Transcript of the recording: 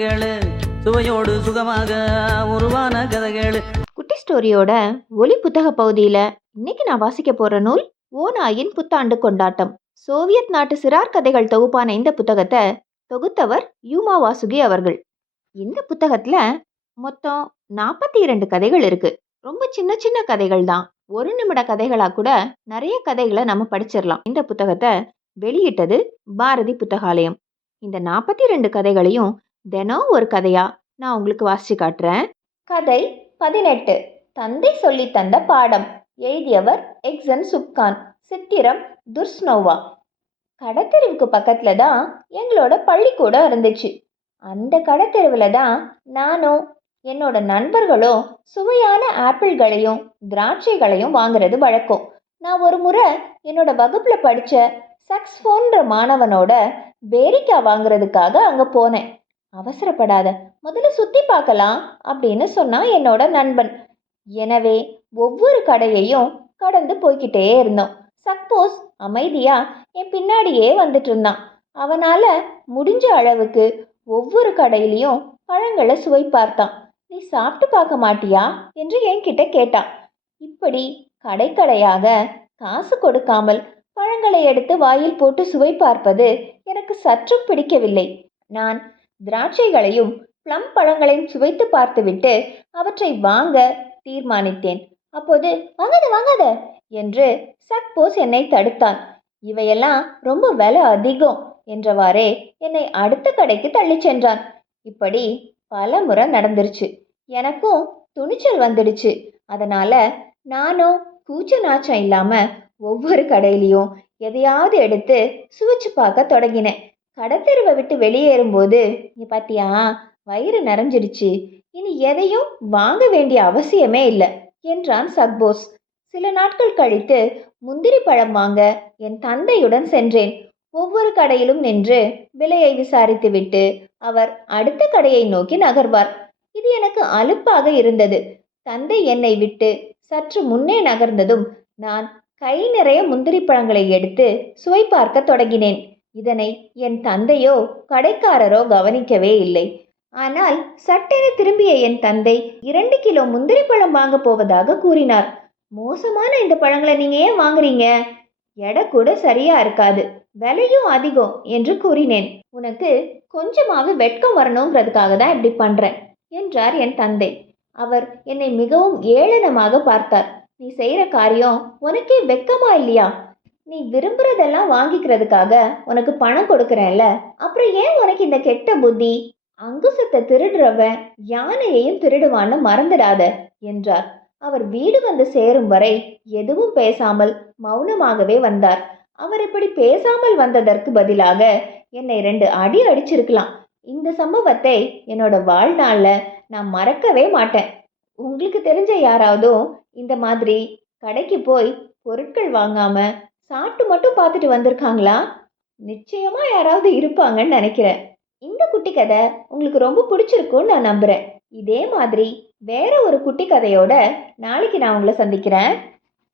கேளு, சுவையோடு சுகமாக உருவான கதை கேளு. குட்டி ஸ்டோரியோட ஒலி புத்தக பகுதியில் இன்னைக்கு நான் வாசிக்க போகிற நூல் ஓநாயின் புத்தாண்டு கொண்டாட்டம். சோவியத் நாட்டு சிறார் கதைகள் தொகுப்பான இந்த புத்தகத்தை தொகுத்தவர் யூமா வாசுகி அவர்கள். இந்த புத்தகத்தில் மொத்தம் 42 கதைகள் இருக்கு. ரொம்ப சின்ன சின்ன கதைகள் தான். 1 நிமிட கதைகளாக கூட நிறைய கதைகளை நம்ம படிச்சிடலாம். இந்த புத்தகத்தை வெளியிட்டது பாரதி புத்தகாலயம். இந்த 42 கதைகளையும் தினம் ஒரு கதையா நான் உங்களுக்கு வாசிச்சு காட்டுறேன். கதை 18. தந்தை சொல்லி தந்த பாடம். எழுதியவர் எக்ஸன் சுப்கான். சித்திரம் துர்ஸ்னோவா. கடத்தெருவுக்கு பக்கத்துல தான் எங்களோட பள்ளிக்கூடம் இருந்துச்சு. அந்த கடத்தெருவில் தான் நானும் என்னோட நண்பர்களும் சுவையான ஆப்பிள்களையும் திராட்சைகளையும் வாங்குறது வழக்கம். நான் ஒரு முறை என்னோட வகுப்புல படிச்ச சக்ஸ்போன்ற மாணவனோட பேரிக்காய் வாங்குறதுக்காக அங்க போனேன். அவசரப்படாத, முதல்ல சுத்தி பார்க்கலாம் அப்படின்னு சொன்னான் என்னோட நண்பன். எனவே ஒவ்வொரு கடையையும் கடந்து போய்கிட்டே இருந்தோம். சப்போஸ் அமைதியா என் பின்னாடியே வந்துட்டு இருந்தான். அவனால முடிஞ்ச அளவுக்கு ஒவ்வொரு கடையிலையும் பழங்களை சுவை பார்த்தான். நீ சாப்பிட்டு பார்க்க மாட்டியா என்று என்கிட்ட கேட்டான். இப்படி கடைக்கடையாக காசு கொடுக்காமல் பழங்களை எடுத்து வாயில் போட்டு சுவை பார்ப்பது எனக்கு சற்றும் பிடிக்கவில்லை. நான் திராட்சைகளையும் பிளம் பழங்களையும் சுவைத்து பார்த்துவிட்டு அவற்றை வாங்க தீர்மானித்தேன். அப்போது வாங்காத என்று சக்போஸ் என்னை தடுத்தான். இவையெல்லாம் ரொம்ப விலை அதிகம் என்றவாறே என்னை அடுத்த கடைக்கு தள்ளி சென்றான். இப்படி பல முறை நடந்துருச்சு. எனக்கும் துணிச்சல் வந்துடுச்சு. அதனால நானும் கூச்ச நாச்சம் இல்லாம ஒவ்வொரு கடையிலையும் எதையாவது எடுத்து சுவைச்சு பார்க்க தொடங்கினேன். கடத்தெருவை விட்டு வெளியேறும்போது, நீ பாத்தியா, வயிறு நிறைஞ்சிடுச்சு, இனி எதையும் வாங்க வேண்டிய அவசியமே இல்லை என்றான் சக்போஸ். சில நாட்கள் கழித்து முந்திரி பழம் வாங்க என் தந்தையுடன் சென்றேன். ஒவ்வொரு கடையிலும் நின்று விலையை விசாரித்துவிட்டு அவர் அடுத்த கடையை நோக்கி நகர்வார். இது எனக்கு அலுப்பாக இருந்தது. தந்தை என்னை விட்டு சற்று முன்னே நகர்ந்ததும் நான் கை நிறைய முந்திரி பழங்களை எடுத்து சுவை பார்க்க தொடங்கினேன். இதனை என் தந்தையோ கடைக்காரரோ கவனிக்கவே இல்லை. ஆனால் சட்டென திரும்பிய என் தந்தை 2 கிலோ முந்திரி பழம் வாங்க போவதாக கூறினார். மோசமான இந்த பழங்களை நீங்க ஏன் வாங்குறீங்க? எடை கூட சரியா இருக்காது, விலையும் அதிகம் என்று கூறினேன். உனக்கு கொஞ்சமாவது வெட்கம் வரணுங்கிறதுக்காக தான் இப்படி பண்றேன் என்றார் என் தந்தை. அவர் என்னை மிகவும் ஏளனமாக பார்த்தார். நீ செய்யற காரியம் உனக்கே வெக்கமா இல்லையா? நீ விரும்புறதெல்லாம் வாங்கிக்கிறதுக்காக உனக்கு பணம் கொடுக்கறேன்ல, அப்புறம் ஏன் உனக்கு இந்த கெட்ட புத்தி? அங்குசத்தை திருடுறவன் யானையையும் திருடுவான்னு மறந்துடாத என்றார். அவர் வீடு வந்து சேரும் வரை எதுவும் பேசாமல் மௌனமாகவே வந்தார். அவர் இப்படி பேசாமல் வந்ததற்கு பதிலாக என்னை 2 அடி அடிச்சிருக்கலாம். இந்த சம்பவத்தை என்னோட வாழ்நாள்ல நான் மறக்கவே மாட்டேன். உங்களுக்கு தெரிஞ்ச யாராவதும் இந்த மாதிரி கடைக்கு போய் பொருட்கள் வாங்காம சாப்பிட்டு மட்டும் பார்த்துட்டு வந்திருக்காங்களா? நிச்சயமா யாராவது இருப்பாங்கன்னு நினைக்கிறேன். இந்த குட்டி கதை உங்களுக்கு ரொம்ப பிடிச்சிருக்கும்னு நான் நம்புறேன். இதே மாதிரி வேற ஒரு குட்டி கதையோட நாளைக்கு நான் உங்களை சந்திக்கிறேன்.